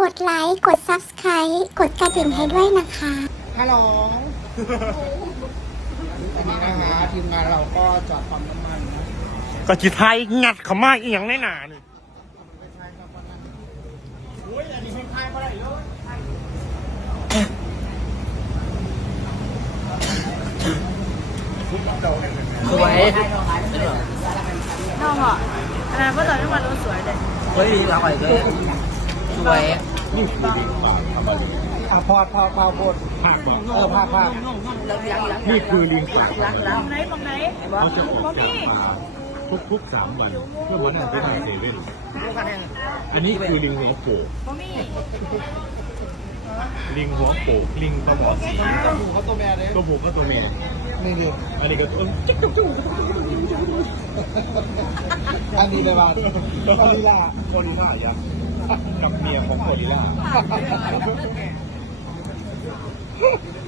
กดไลค์ กด Subscribe กดกระดิ่งให้ด้วยนะคะ ฮัลโหลตอนนี้นะคะทีมงานเราก็จอดปั๊มน้ำมันนะก็จิไทยงัดเขามาอีหยังแน่หนานี่ไม่ใช่ครับวันนั้นโอ้ยอันนี้ไม่ใช่เมื่อไหร่เลยสวยน้องเหรออันนั้นเมื่อตอนที่มันรู้สวยเลย สวยดีหลังไปเลยสวย อะพอดพอดพอดพอดภาคบอกเออภาคภาคนี่คือลิงป่ามองไหนมองไหนเขาจะออกจากป่าทุกๆสามวันเพื่อมานั่งไปถ่ายเซเว่นอันนี้คือลิงหัวโขกลิงหัวโขกลิงปลาหมอสีตัวผู้เขาตัวแม่เลยตัวผู้ก็ตัวเมียนี่นี่อันนี้ก็ตัวจิ๊กจุ๊กจุ๊กอันนี้เลยบ้างกอริลลาโกอริลล่าอยักษ์ กับเมียของโกอริลล่า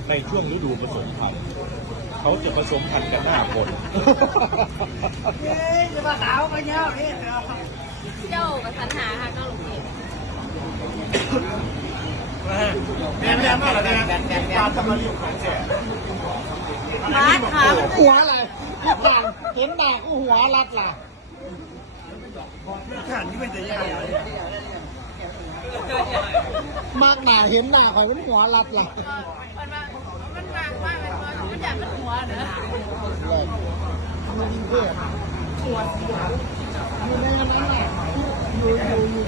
ในช่วงฤดูผสมพันธุ์เขาจะผสมพันธุ์กันหน้าคนจะมาสาวไปเนี้ยนี่เจ้ากับสัญหาค่ะก็หลงเองแม่ไม่ได้มากเลยนะการทำมาอยู่ของแจกมาร์ทค่ะมันหัวอะไรที่ผ่านเห็นดากก็หัวรัดล่ะขันที่เป็นจะแย่ มากหนาเห็นหนาคอยเป็นหัวรัดล่ะมันมามันมากมากเลยมันอยากเป็นหัวเนอะมันยิงเพื่อหัวอยู่ในนั้นน่ะอยู่อยู่อยู่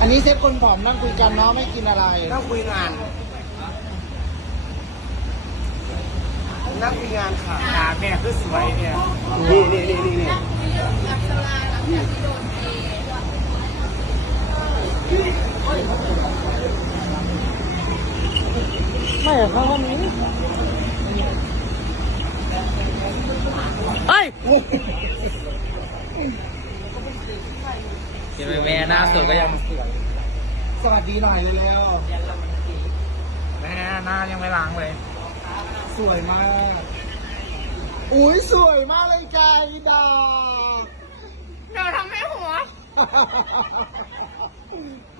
อันนี้เซฟคนผอมนั่งคุยกันเนาะไม่กินอะไรนั่งคุยงาน นั่งคุยงานค่ะขาแม่คือสวยเนี่ย นี่นี่นี่นี่นี่ไม่เขาวันนี้เฮ้ยเห็นไหมแม่หน้าสวยก็ยังสวัสดีหน่อยเร็วแม่หน้ายังไม่ล้างเลยๆ สวยมาก อุ้ยสวยมากเลยกายดาเดี๋ยวทำให้หัว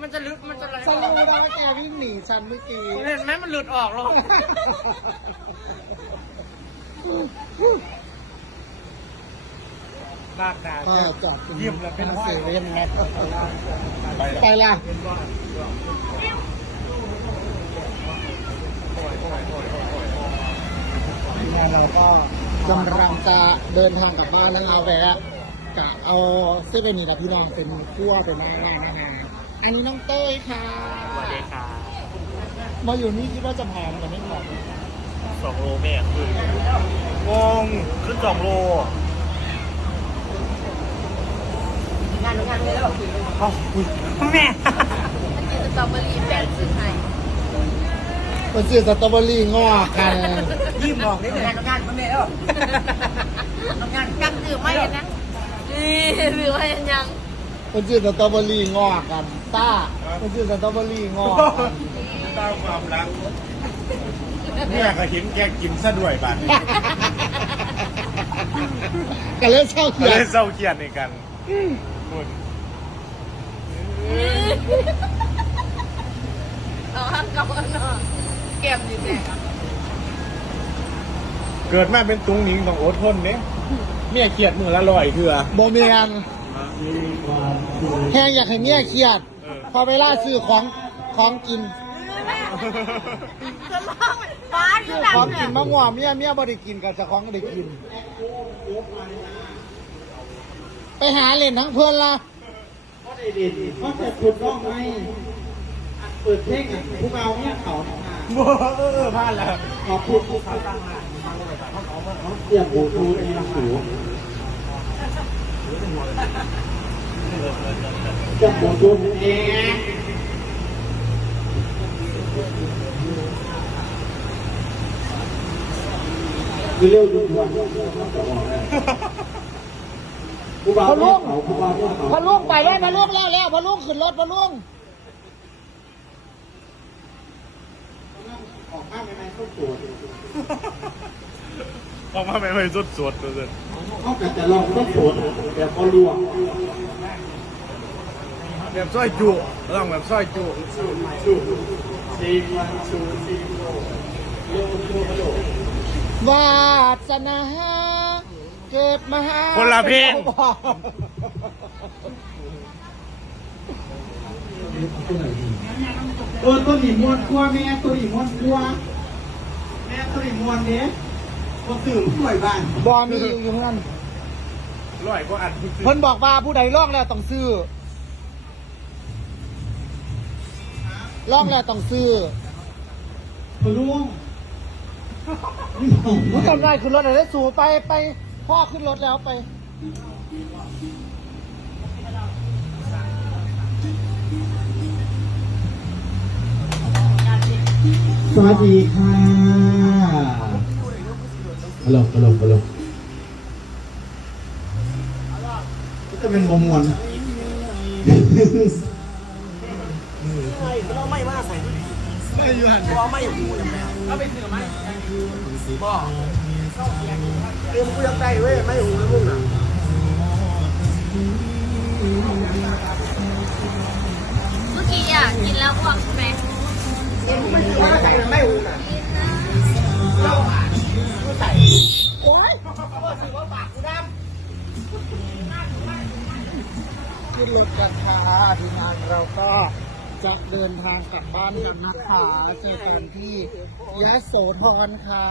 มันจะลึก มันจะอะไรฉันรู้นะว่าแกวิ่งหนีฉันเมื่อกี้ เห็นไหมมันหลุดออกลงลากดาก็จอดเป็นเยี่ยมแล้วเป็นเซห้อยเว่นแม็กไปไปละงาน เราก็กำลังจะเดินทางกลับบ้านแล้วเอาแวะกะเอาเซเว่นนี่นะพี่น้องเป็นคั่วเป็นอะไรนะฮะอันนี้น้องเต้ยค่ะสวัสดีค่ะมาอยู่นี่คิดว่าจะผอมแต่ไม่ผอมสองโลแม่ขึ้นงงขึ้นสองโลงานงานเลยแล้วบอกคุยเอ้าอุ๊ยแม่กินสตรอเบอรี่แปดสิบไทย มันซื้อสตรอเบอรี่งอกกันยิ้มบอกได้เลยงานงานมันเลยแล้วงานกันถือไม่เห็นนะนี่ถือไม่เห็นยังมันซื้อสตรอเบอรี่งอกกันต้ามันซื้อสตรอเบอรี่งอกกันตามความรักเนี่ยก็เห็นแกกินซะด้วยบัดนี้กันเล่นเช่าก็เขียเลนยเศร้าเครียดในกันคุณเอาห้ามเกาอันเนาะ เก็บดีแน่เกิดมาเป็นตุงหนิงต้องอดทนเนี่ยเมียเครียดมือละร้อยเถื่อโบเมียนแห้งอยากให้เมียเครียดเออพอเวลาซื้อของของกินจะร้องฟ้าที่หลังของเนี่กิยนมะม่วงเมียเมียบ่ได้กินกับเจะของก็ได้กิน ไปหาเล่นทั้งเพื่อนละเขาเปิดขุดร่องไง เปิดเพลงอะผู้เบาเนี่ยเขาเออเออพลาดแล้วขอพูดผู้เขาตั้งมาเสียบบูทูธในหนังสือเสียบบูทูธเองคือเร็วดูวันพอลุงพอลุงไปแล้วพอลุงแล้วแล้วพอลุงขึ้นรถพอลุง ออกมาใหม่ๆเข้าสวนออกมาไม่ไม่สดสดเลยเขาก็จะลองเข้าสวนแต่พอลวกแบบซอยจุต้องแบบซอยจุซีมันชูซีโลโลโลวาสนาเกิดมาหาคนละเพลง เออตัวหนีมวนกลัวแม่ตัวหนีมวนกลัวแม่ตัวหนีมวนเนี้ยคนตื่นผู้ใหญ่บ้านบอมีอยู่อยู่นั่นร้อยก็อัดเพิ่นบอกว่าผู้ใดลอกแล้วต้องซื้อลอกแล้วต้องซื้อพลุงรู้จำได้ขึ้นรถเลยได้สูไปไปพ่อขึ้นรถแล้วไป สวัสดีค่ะฮัลโหลฮัลโหลฮัลโหลจะเป็นมวลมวลเราไม่มาใส่ไม่อยู่หันเพราะไม่หูเลยแม่เอาไปซื้อไหมบ่เอ็มกูยังได้เว้ยไม่หูเลยมึงน่ะเมื่อกี้อะกินแล้วอ้วกใช่ไหม ขึ้นรถกันค่ะทีมงานเราก็จะเดินทางกลับบ้านกันนะคะเจอกันที่ยะโสธรค่ะ